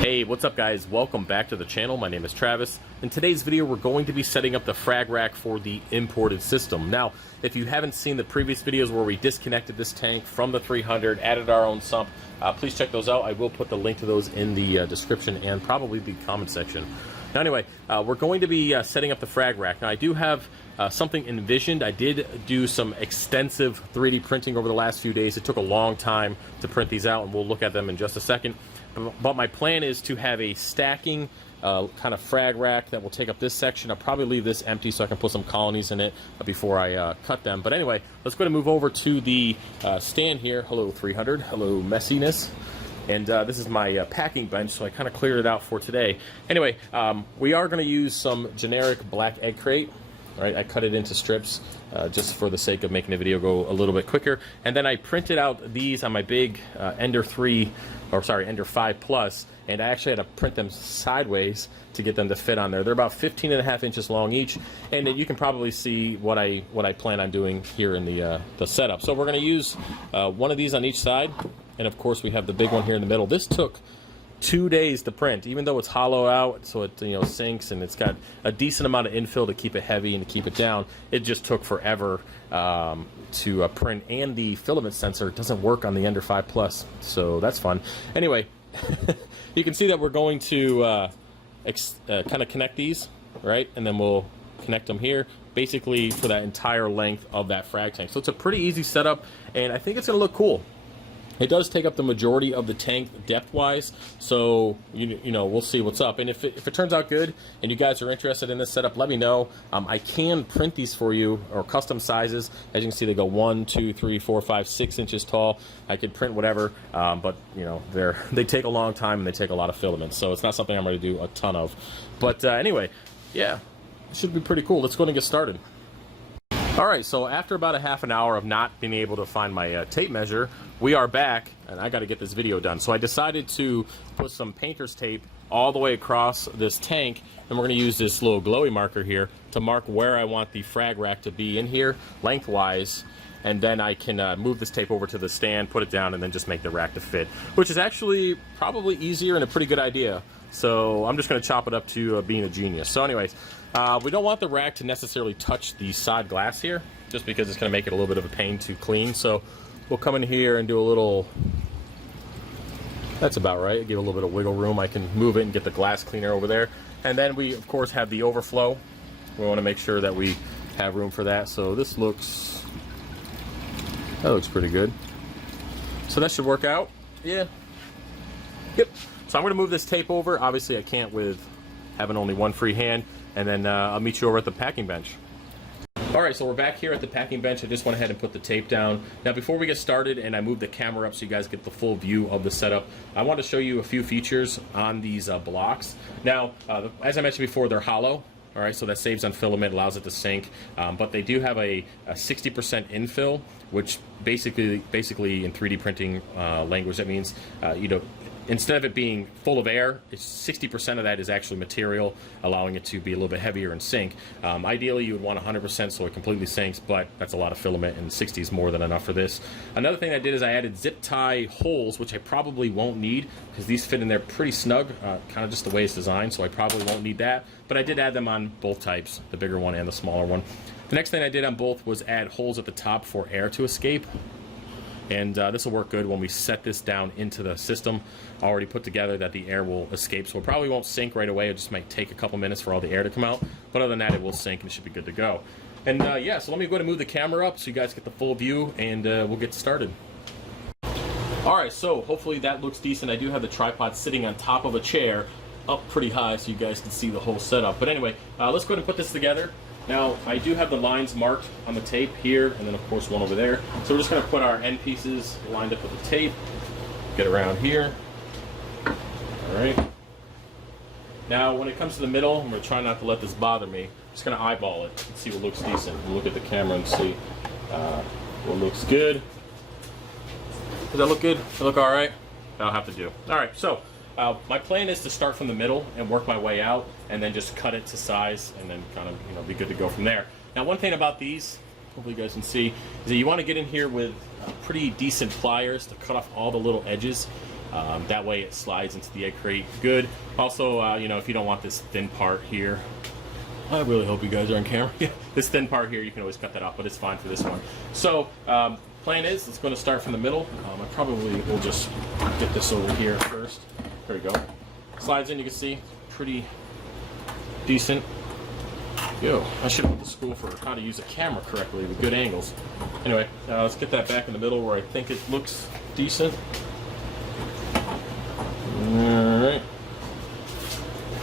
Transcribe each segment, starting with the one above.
Hey, what's up guys? Welcome back to the channel. My name is Travis. In today's video, we're going to be setting up the frag rack for the imported system. Now, if you haven't seen the previous videos where we disconnected this tank from the 300, added our own sump, please check those out. I will put the link to those in the description and probably the comment section. Now anyway, we're going to be setting up the frag rack. Now I do have something envisioned. I did do some extensive 3D printing over the last few days. It took a long time to print these out, and we'll look at them in just a second. But my plan is to have a stacking kind of frag rack that will take up this section. I'll probably leave this empty so I can put some colonies in it before I cut them. But anyway, let's go ahead and move over to the stand here. Hello 300, hello messiness. And this is my packing bench, so I kind of cleared it out for today. Anyway, we are going to use some generic black egg crate. All right, I cut it into strips just for the sake of making the video go a little bit quicker. And then I printed out these on my big Ender 5 Plus, and I actually had to print them sideways to get them to fit on there. They're about 15.5 inches long each, and you can probably see what I plan on doing here in the setup. So we're going to use one of these on each side, and of course we have the big one here in the middle. This took 2 days to print, even though it's hollow out, so it sinks, and it's got a decent amount of infill to keep it heavy and to keep it down. It just took forever to print, and the filament sensor doesn't work on the Ender 5 Plus, so that's fun. Anyway, you can see that we're going to kind of connect these, right, and then we'll connect them here, basically for that entire length of that frag tank. So it's a pretty easy setup, and I think it's going to look cool. It does take up the majority of the tank depth-wise, so you know we'll see what's up. And if it turns out good and you guys are interested in this setup, let me know. I can print these for you, or custom sizes. As you can see, they go 1, 2, 3, 4, 5, 6 inches tall. I could print whatever, but they take a long time and they take a lot of filaments, so it's not something I'm going to do a ton of. But anyway, yeah, it should be pretty cool. Let's go ahead and get started. Alright, so after about a half an hour of not being able to find my tape measure, we are back, and I got to get this video done. So I decided to put some painter's tape all the way across this tank, and we're going to use this little glowy marker here to mark where I want the frag rack to be in here, lengthwise, and then I can move this tape over to the stand, put it down, and then just make the rack to fit, which is actually probably easier and a pretty good idea. So I'm just going to chop it up to being a genius. So anyways, we don't want the rack to necessarily touch the side glass here, just because it's going to make it a little bit of a pain to clean. So we'll come in here and do a little, that's about right, give a little bit of wiggle room. I can move it and get the glass cleaner over there. And then we, of course, have the overflow. We want to make sure that we have room for that. So that looks pretty good. So that should work out. Yeah. Yep. So I'm going to move this tape over. Obviously, I can't with having only one free hand. And then I'll meet you over at the packing bench. Alright, so we're back here at the packing bench. I just went ahead and put the tape down. Now before we get started, and I move the camera up so you guys get the full view of the setup, I want to show you a few features on these blocks. Now, as I mentioned before, they're hollow. Alright, so that saves on filament, allows it to sink. But they do have a 60% infill, which basically in 3D printing language, that means, instead of it being full of air, 60% of that is actually material, allowing it to be a little bit heavier and sink. Ideally, you would want 100% so it completely sinks, but that's a lot of filament, and 60 is more than enough for this. Another thing I did is I added zip tie holes, which I probably won't need, because these fit in there pretty snug, kind of just the way it's designed, so I probably won't need that. But I did add them on both types, the bigger one and the smaller one. The next thing I did on both was add holes at the top for air to escape. And this will work good when we set this down into the system already put together, that the air will escape. So it probably won't sink right away. It just might take a couple minutes for all the air to come out. But other than that, it will sink and it should be good to go. And yeah, so let me go ahead and move the camera up so you guys get the full view, and we'll get started. Alright, so hopefully that looks decent. I do have the tripod sitting on top of a chair up pretty high so you guys can see the whole setup. But anyway, let's go ahead and put this together. Now, I do have the lines marked on the tape here, and then of course one over there. So we're just going to put our end pieces lined up with the tape, get around here. Alright. Now, when it comes to the middle, I'm going to try not to let this bother me. I'm just going to eyeball it and see what looks decent. We'll look at the camera and see what looks good. Does that look good? Does that look alright? That'll have to do. Alright, so my plan is to start from the middle and work my way out, and then just cut it to size, and then kind of be good to go from there. Now, one thing about these, hopefully you guys can see, is that you want to get in here with pretty decent pliers to cut off all the little edges. That way it slides into the egg crate good. Also, you know, if you don't want this thin part here, I really hope you guys are on camera. This thin part here, you can always cut that off, but it's fine for this one. So, plan is, it's going to start from the middle. I probably will just get this over here first. There we go. Slides in, you can see, pretty decent. Yo, I should have put the school for how to use a camera correctly with good angles. Anyway, let's get that back in the middle where I think it looks decent. Alright.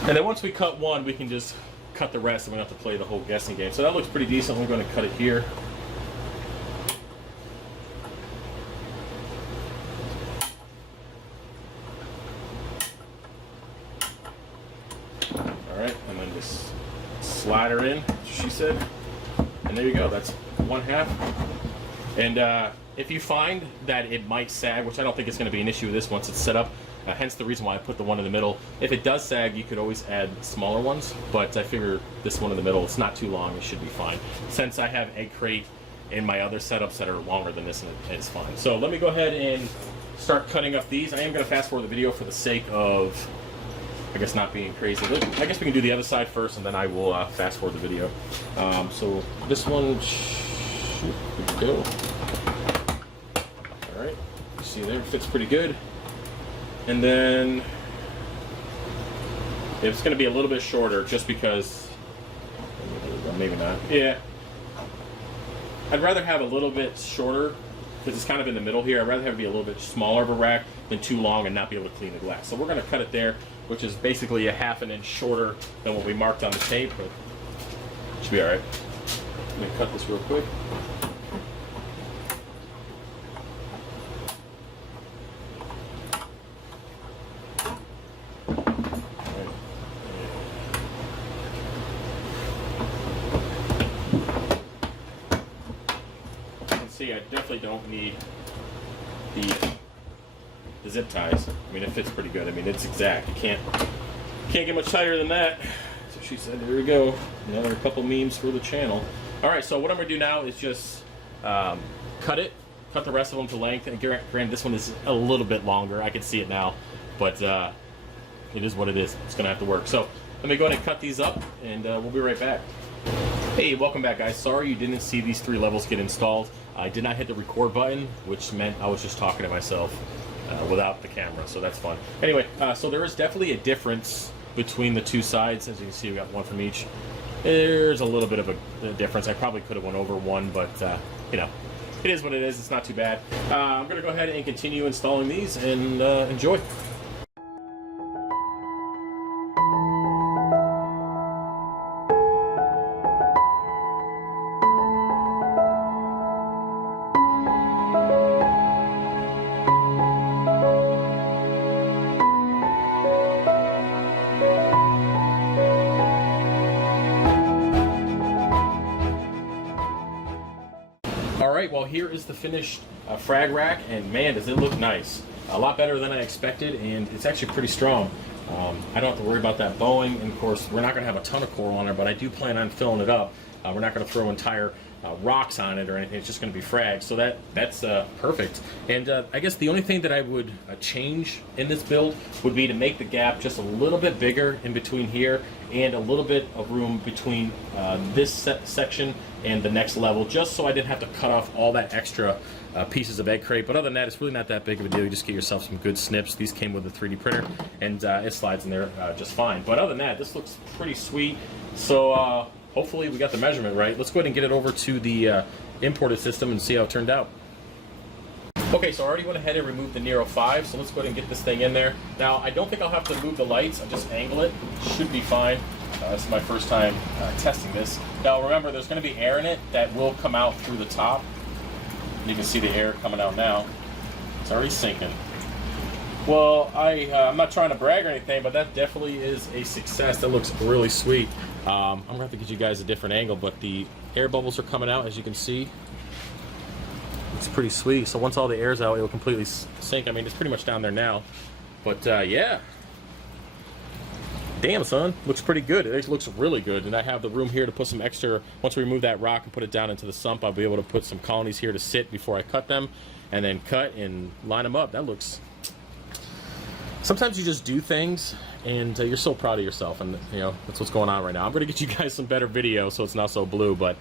And then once we cut one, we can just cut the rest and we don't have to play the whole guessing game. So that looks pretty decent. We're going to cut it here. Alright, and then just slide her in, she said. And there you go, that's 1/2. And if you find that it might sag, which I don't think it's going to be an issue with this once it's set up, hence the reason why I put the one in the middle. If it does sag, you could always add smaller ones, but I figure this one in the middle, it's not too long, it should be fine. Since I have egg crate in my other setups that are longer than this, and it's fine. So let me go ahead and start cutting up these. I am going to fast forward the video for the sake of, I guess, not being crazy. I guess we can do the other side first, and then I will fast forward the video. So this one, here we go. All right, you see there, it fits pretty good. And then it's going to be a little bit shorter just because, maybe not. Yeah. I'd rather have a little bit shorter because it's kind of in the middle here. I'd rather have it be a little bit smaller of a rack than too long and not be able to clean the glass. So we're going to cut it there, which is basically a 1/2 inch shorter than what we marked on the tape, but it should be all right. Let me cut this real quick. See, I definitely don't need the zip ties. I mean, it fits pretty good. I mean, it's exact. You can't get much tighter than that. So she said, there we go. Another couple memes for the channel. All right, so what I'm gonna do now is just cut the rest of them to length. And granted, this one is a little bit longer. I can see it now, but it is what it is. It's gonna have to work. So let me go ahead and cut these up, and we'll be right back. Hey, welcome back, guys. Sorry you didn't see these 3 levels get installed. I did not hit the record button, which meant I was just talking to myself without the camera, so that's fun. Anyway, so there is definitely a difference between the 2 sides. As you can see, we got one from each. There's a little bit of a difference. I probably could have went over one, but you know, it is what it is. It's not too bad. I'm going to go ahead and continue installing these and enjoy. Alright, well, here is the finished frag rack, and man, does it look nice. A lot better than I expected, and it's actually pretty strong. I don't have to worry about that bowing, and of course, we're not going to have a ton of coral on there, but I do plan on filling it up. We're not going to throw entire rocks on it or anything. It's just going to be frag, so that's perfect. And I guess the only thing that I would change in this build would be to make the gap just a little bit bigger in between here and a little bit of room between this section and the next level, just so I didn't have to cut off all that extra pieces of egg crate. But other than that, it's really not that big of a deal. You just get yourself some good snips. These came with a 3D printer, and it slides in there just fine. But other than that, this looks pretty sweet. So hopefully we got the measurement right. Let's go ahead and get it over to the imported system and see how it turned out. Okay, so I already went ahead and removed the Nero 5, so let's go ahead and get this thing in there. Now, I don't think I'll have to move the lights. I'll just angle it. Should be fine. This is my first time testing this. Now, remember, there's going to be air in it that will come out through the top. You can see the air coming out now. It's already sinking. Well, I'm not trying to brag or anything, but that definitely is a success. That looks really sweet. I'm going to have to get you guys a different angle, but the air bubbles are coming out, as you can see. It's pretty sweet. So once all the air's out, it'll completely sink. I mean, it's pretty much down there now. But yeah. Damn, son. Looks pretty good. It looks really good. And I have the room here to put some extra, once we remove that rock and put it down into the sump, I'll be able to put some colonies here to sit before I cut them, and then cut and line them up. That looks sometimes you just do things and you're so proud of yourself, and you know that's what's going on right now. I'm gonna get you guys some better video so it's not so blue, but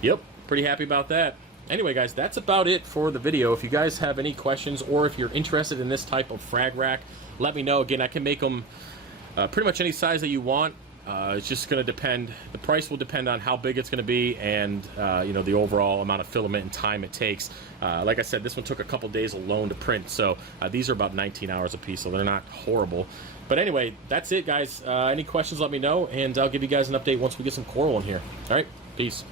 yep, pretty happy about that. Anyway guys, that's about it for the video. If you guys have any questions or if you're interested in this type of frag rack, let me know. Again, I can make them pretty much any size that you want. It's just going to depend, the price will depend on how big it's going to be and you know, the overall amount of filament and time it takes. Like I said, this one took a couple days alone to print, so these are about 19 hours a piece, so they're not horrible. But anyway, that's it guys. Any questions, let me know, and I'll give you guys an update once we get some coral in here. All right, peace.